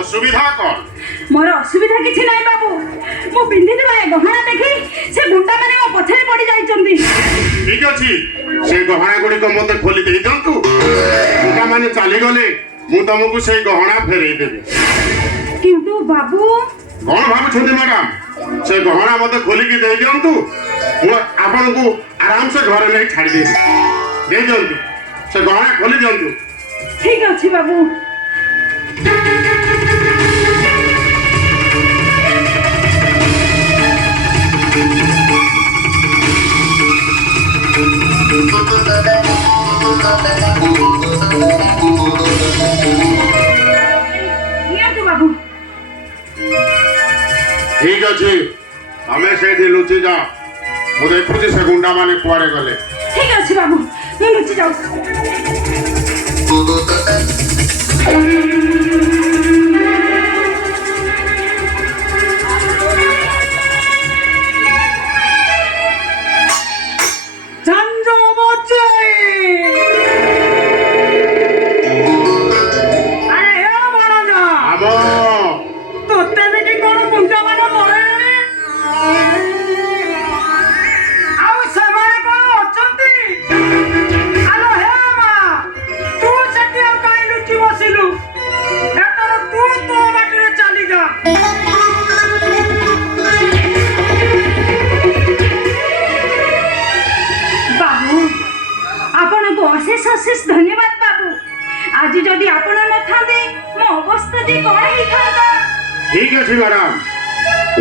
असुविधा कौन मोर असुविधा किछि नाही बाबू मो पिंधि दिबा गहना देखि से गुंडा माने मो पछरे पड़ी जाई चंदी। ठीक अछि से गहना गुडी को मते खोली देई दंतु गुंडा माने चाली गले मु तुमको से गहना फेरई देबे। किंतु बाबू कौन भाबु छथि मैडम से गहना मते खोली की देई दंतु मु आपन को आराम से घर ले छाड़ी देई दंतु से गहना खोली दंतु। ठीक अछि बाबू। ठीक अच्छे हमें से लुचि जा मु देखुची से गुंडा माने कुआरे गले। ठीक अच्छे बाबू मु लुचि जाऊ। অশেষ অশেষ ধন্যবাদ বাবু। আজ যদি আপন নথান্তে মো অবস্থা যে কଣ ହେଇଥାନ୍ତା। ঠিক আছে ম্যাডাম,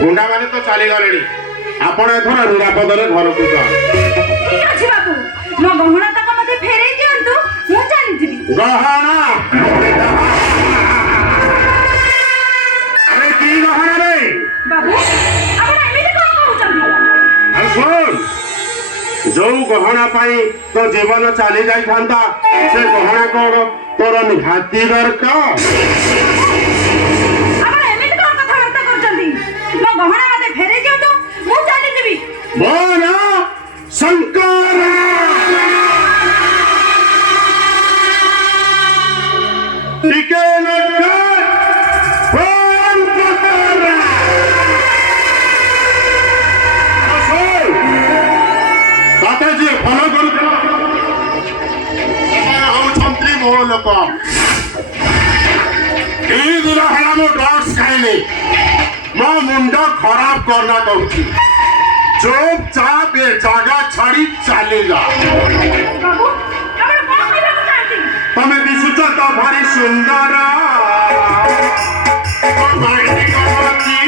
গুন্ডা মানে তো চালি গলেনি, আপন এথর নিরাপদরে ঘরକୁ যান। ঠিক আছে বাবু, ମୋ ଗହଣା ତକ ମତେ ଫେରେଇ ଦିଅନ୍ତୁ, ମୁଁ ଚାଲିଯିବି। গহনা? আরে কি গহনা রে? ବାବୁ ଆପଣ ଏମିତି କଣ କହୁଛନ୍ତି? ଆଉ ଶୁଣ, ଯୋଉ ଗହଣା ପାଇଁ ତୋ ଜୀବନ ଚାଲି ଯାଇଥାନ୍ତା ସେ ଗହଣା କଣ ତୋର ନିହାତି ଦରକାର? ଆପଣ ଏମିତି କଣ କଥାବାର୍ତ୍ତା କରୁଛନ୍ତି? ମୋ ଗହଣା ମତେ ଫେରେଇ ଦିଅନ୍ତୁ, ମୁଁ ଚାଲିଯିବି। ବୋଲ ଶଙ୍କର। ଟିକେ তাতে যে ফলো করুছিল হଉଛନ୍ତି ମୋ ଲୋକ। ଏଇ ଦିନ ହେଲା ମୁଁ ଡ୍ରଗ୍ସ ଖାଇଲି, ମୋ ମୁଣ୍ଡ ଖରାପ କରନା କହୁଛି। ଚୁପଚାପ ଏ ଜାଗା ଛାଡି ଚାଲିଯା। ବାବୁ ଆପଣ କଣ କହିବାକୁ ଚାହାନ୍ତି? ତମେ ଦିଶୁଛ ତ ଭାରି ସୁନ୍ଦର। ମାଇଣ୍ଡ କର କି?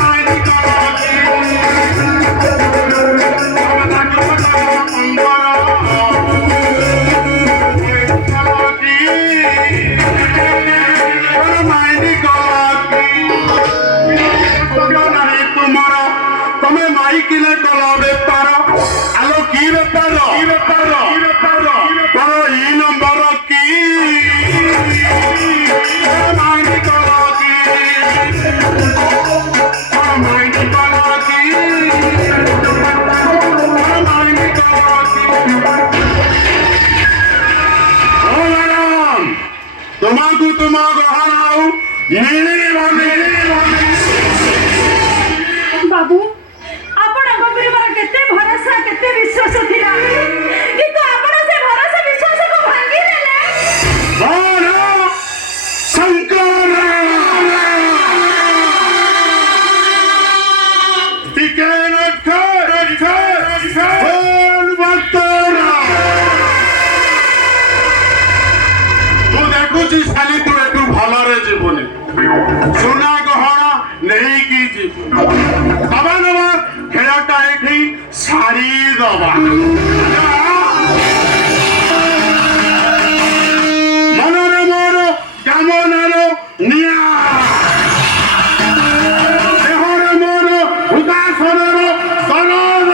ମାଇଣ୍ଡ କର କି? ତମେ ଲାଗିବ ତ ସୁନ୍ଦର। କର କି? ମାଇଣ୍ଡ କର କି? ନାହିଁ ତୁମର, ତମେ ମାଇକିଲେ କଲ ବେପାର। ଆଲୋ କି ବେପାର? କି ବେପାର? କି ବେପାର? ତୋର ଇ ନମ୍ବର କି? ମାଇଣ୍ଡ କର କି? ମାଇଣ୍ଡ କର କି? ମାଇଣ୍ଡ କର କି? ଓ ମ୍ୟାଡ଼ାମ, ତୁମକୁ ତୁମ ଗହଣା ଆଉ ମିଳିବନି। ବାବୁ ଆପଣଙ୍କ ଉପରେ ମୋର କେତେ ଭରସା କେତେ ବିଶ୍ୱାସ ଥିଲା, କିନ୍ତୁ ଆପଣ ସେ ଭରସା ବିଶ୍ୱାସକୁ ଭାଙ୍ଗି ଦେଲେ। ବୋଲ ଶଙ୍କର। ଟିକେ ମୁଁ ଦେଖୁଛି ଖାଲି ତୁ ଏଠୁ ଭଲରେ ଯିବୁନି, ସୁନା ଗହଣା ନେଇକି ଯିବୁ। ଦବା ନବା ଖେଳଟା ଏଠି ସାରିଦବା। ମନରେ ମୋର କାମନାର ନିଆଁ, ଦେହରେ ମୋର ଉଦାସନର ଦରଦ।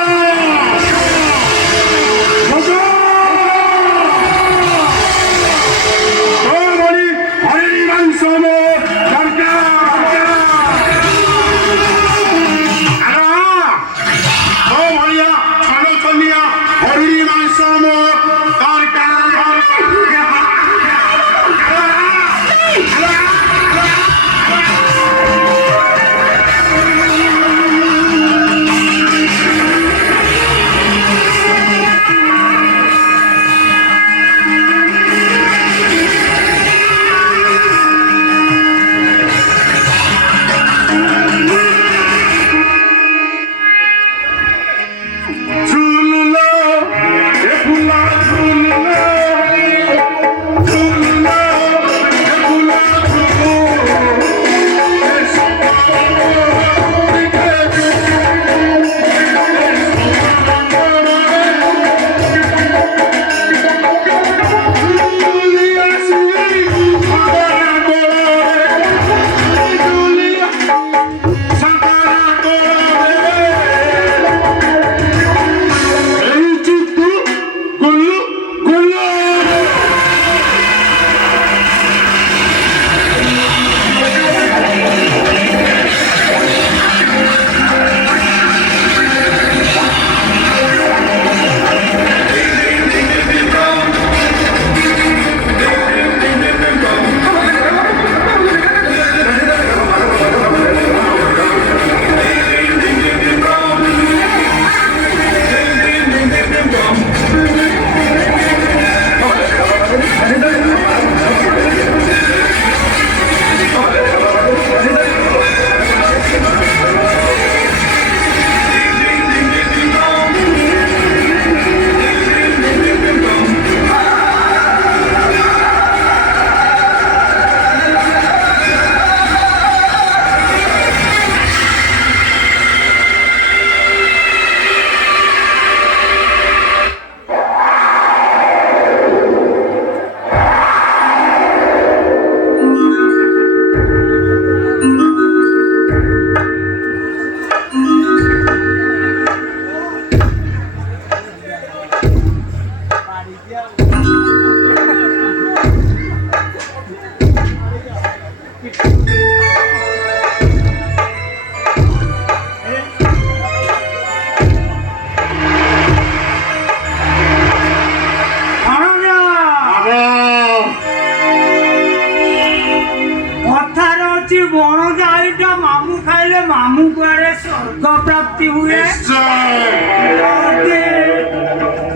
ଭଳି ହରିଣୀ ମାଂସ ମୋ ଦରକାର। ମୋ ଭଳିଆ ଛନ ଛନିଆ ହରିଣୀ ମାଂସ ମୋ ঝুললো এ ফুলা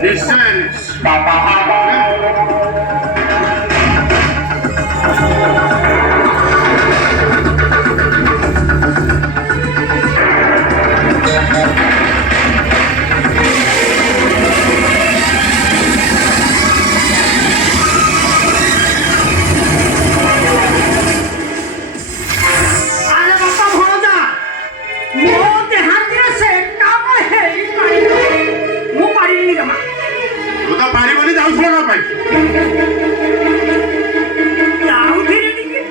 ନିଶ୍ଚୟ ଆରେ ବାପା ଭଣଜା ମୋ ଦେହାନ୍ତିର ସେ କାମ ହେଇପାରିବ ମୁଁ ପାରିବିନି ଜମା ତୁ ତ ପାରିବନି ଯାଉଥିଲ କଣ ପାଇଁ ଯାଉଥିଲି ଟିକେ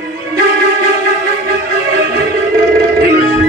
ଠିକ ଅଛି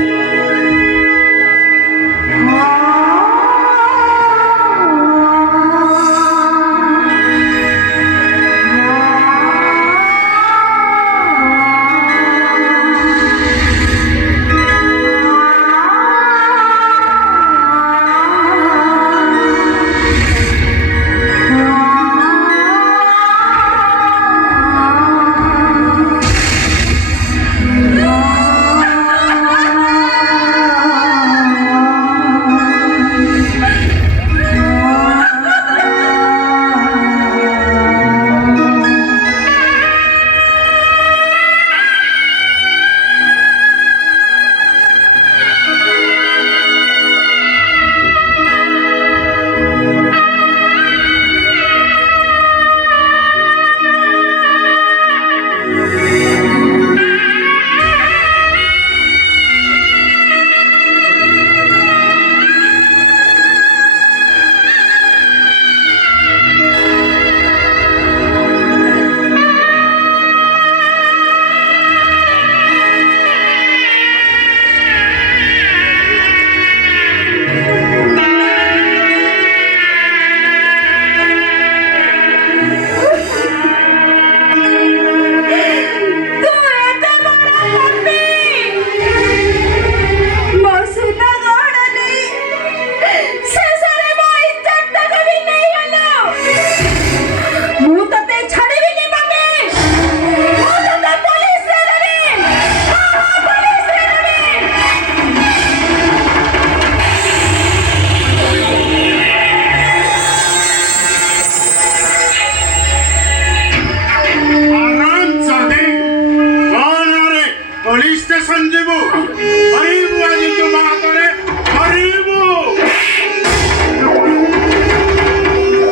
police station ଯିବୁ ହରିବୁ ଆଜି ତୁ ମା ହାତରେ ହରିବୁ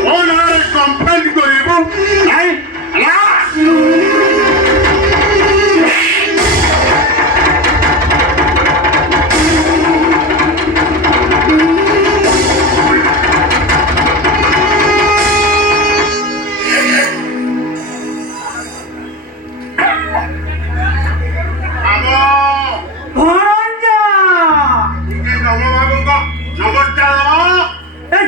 ମୋ ନାଁରେ କମ୍ପ୍ଲେନ୍ କରିବୁ ନାଇଁ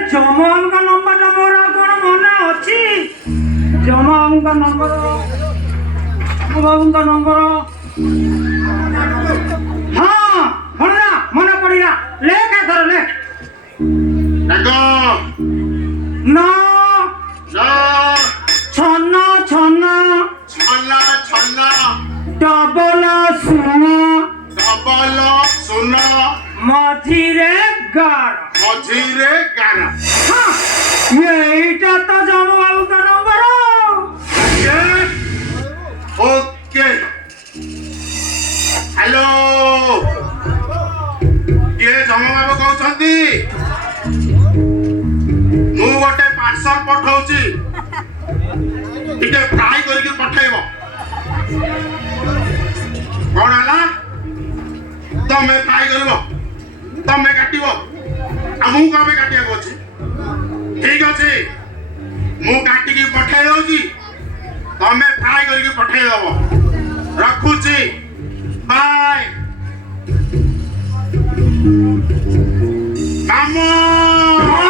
ଜମାଙ୍କ ନମ୍ବର ମୋର କଣ ମନେ ଅଛି ଜମାଙ୍କ ନମ୍ବର ବାବୁଙ୍କ ନମ୍ବର ହଁ ଭଣଜା ମନେ ପଡ଼ିଲା ଲେଖ ଏଥର ଲେଖ ନ ଛନ ଛନ ଡବଲ ଶୂନ ମଝିରେ ଗାର এইটা তো জমবাবুଙ୍କ ନମ୍ବର ଓକେ ହ୍ୟାଲୋ କିଏ ଜମବାବୁ କହୁଛନ୍ତି ମୁଁ ଗୋଟେ ପାର୍ସଲ ପଠଉଛି ଟିକେ ଫ୍ରାଏ କରିକି ପଠେଇବ କଣ ହେଲା ତମେ ଫ୍ରାଏ କରିବ ତମେ କାଟିବ ଆଉ ମୁଁ କଣ ପାଇଁ କାଟିବାକୁ ଅଛି ଠିକ ଅଛି ମୁଁ କାଟିକି ପଠେଇ ଦଉଛି ତମେ ଫ୍ରାଏ କରିକି ପଠେଇ ଦବ ରଖୁଛି ବାଏ କାମ